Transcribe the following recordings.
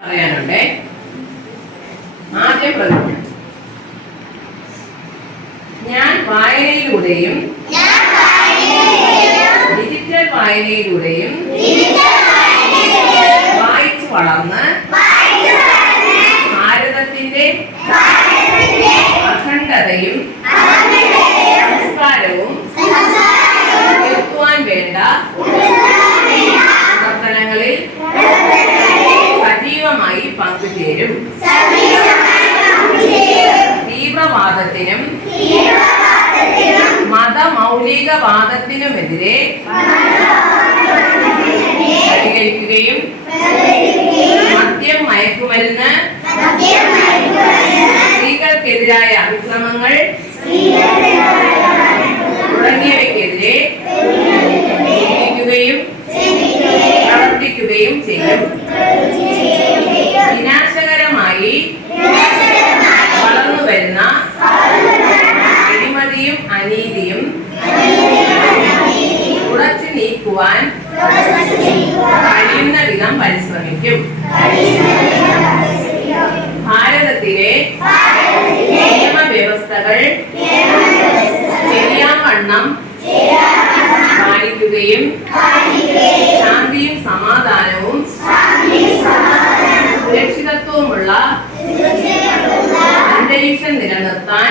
പറയാനുണ്ടേ. ആദ്യ പ്രതിജ്ഞ. ഞാൻ വായനയിലൂടെയും ഡിജിറ്റൽ വായനയിലൂടെയും വായിച്ചു വളർന്ന് ഭാരതത്തിന്റെ അഖണ്ഡതയും സംസ്കാരവും ഉയർത്തുവാൻ വേണ്ട പ്രവർത്തനങ്ങളിൽ സജീവമായി പങ്കുചേരും. തീവ്രവാദത്തിനും മതമൗലികവാദത്തിനുമെതിരെ പ്രതികരിക്കുകയും മദ്യം, മയക്കുമരുന്ന്, സ്ത്രീകൾക്കെതിരായ അതിക്രമങ്ങൾ തുടങ്ങിയവയ്ക്കെതിരെ ചിന്തിക്കുകയും പ്രവർത്തിക്കുകയും ചെയ്യും. വിനാശകരമായി വളർന്നു വരുന്ന അഴിമതിയും അനീതിയും തുടച്ചു നീക്കുവാൻ കഴിയുന്ന വിധം പരിശ്രമിക്കും. ഭാരതത്തിലെ നിയമവ്യവസ്ഥകൾ ശരിയാവണ്ണം പാലിക്കുകയും ശാന്തിയും സമാധാനവും സുരക്ഷിതത്വവുമുള്ള അന്തരീക്ഷം നിലനിർത്താൻ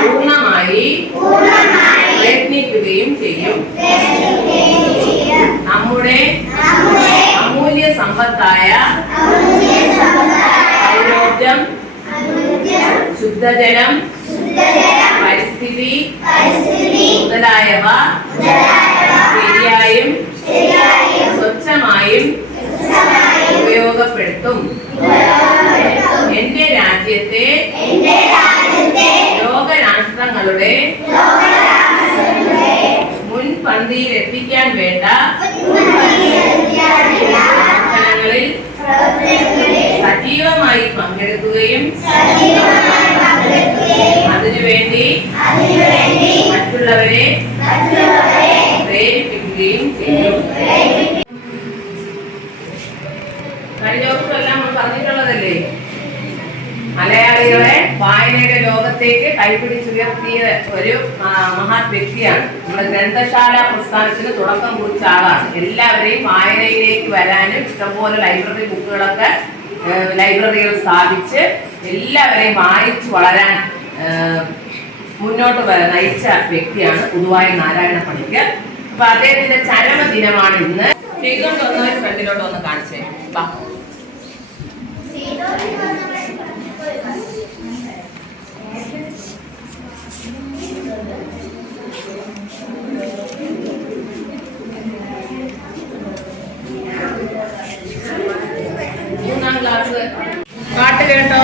പൂർണ്ണമായി പ്രയത്നിക്കുകയും ചെയ്യും. നമ്മുടെ അമൂല്യ സമ്പത്തായ ഊർജം, ശുദ്ധജലം, പരിസ്ഥിതി മുതലായവ ശരിയായും സ്വച്ഛമായും ഉപയോഗപ്പെടുത്തും. എന്റെ രാജ്യത്തെ ലോകരാഷ്ട്രങ്ങളുടെ മുൻപന്തിയിൽ എത്തിക്കാൻ വേണ്ട പ്രവർത്തനങ്ങളിൽ സജീവമായി പങ്കെടുക്കുകയും അതിനുവേണ്ടി മറ്റുള്ളവരെ പ്രേരിപ്പിക്കുകയും ചെയ്യും. കഴിഞ്ഞ ദിവസമെല്ലാം നമ്മൾ പറഞ്ഞിട്ടുള്ളതല്ലേ, മലയാളികളെ വായനയുടെ ലോകത്തേക്ക് കൈപിടിച്ചുയർത്തിയ ഒരു മഹത് വ്യക്തിയാണ്. നമ്മുടെ ഗ്രന്ഥശാല പ്രസ്ഥാനത്തിന് തുടക്കം കുറിച്ച ആളാണ്. എല്ലാവരെയും വായനയിലേക്ക് വരാനും ഇഷ്ടംപോലെ ലൈബ്രറി ബുക്കുകളൊക്കെ ലൈബ്രറികൾ സ്ഥാപിച്ച് എല്ലാവരെയും വായിച്ചു വളരാൻ മുന്നോട്ട് നയിച്ച വ്യക്തിയാണ് പുതുവായി നാരായണ പണിക്കർ. അപ്പൊ അദ്ദേഹത്തിന്റെ ചരമദിനമാണ് ഇന്ന്. ചെയ്തുകൊണ്ട് വന്നവർ ഫ്രണ്ടിലോട്ട് ഒന്ന് കാണിച്ചേ. മൂന്നാം ക്ലാസ് പാട്ട് കേട്ടോ.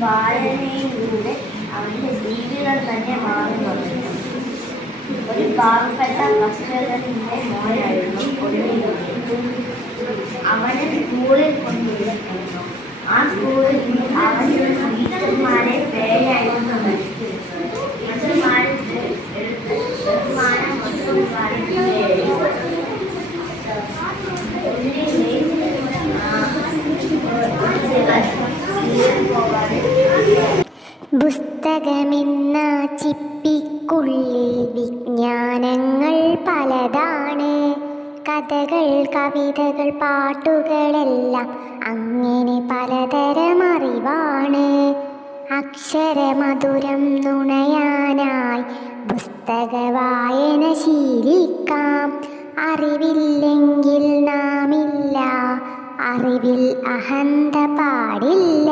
വായനയിലൂടെ അവന്റെ ജീവിതം തന്നെ മാറുന്നുണ്ട്. ഒരു പാവപ്പെട്ട കർഷകന്റെ മോനായിരുന്നു ഒടുവിൽ. അവനെ സ്കൂളിൽ കൊണ്ടുവരുന്നു. ആ സ്കൂളിൽ അവന്റെ ടീച്ചർമാരെ പേരായിരുന്നു ടീച്ചർമാർക്ക് ബഹുമാനം ഒട്ടും കാണിക്കുകയായിരുന്നു. പുസ്തകമെന്ന ചിപ്പിക്കുള്ളിൽ വിജ്ഞാനങ്ങൾ പലതാണ്. കഥകൾ, കവിതകൾ, പാട്ടുകളെല്ലാം അങ്ങനെ പലതരം അറിവാണ്. അക്ഷരമധുരം നുണയാനായി പുസ്തക വായന ശീലിക്കാം. അറിവില്ലെങ്കിൽ നാമില്ല, അറിവിൽ അഹന്ത പാടില്ല.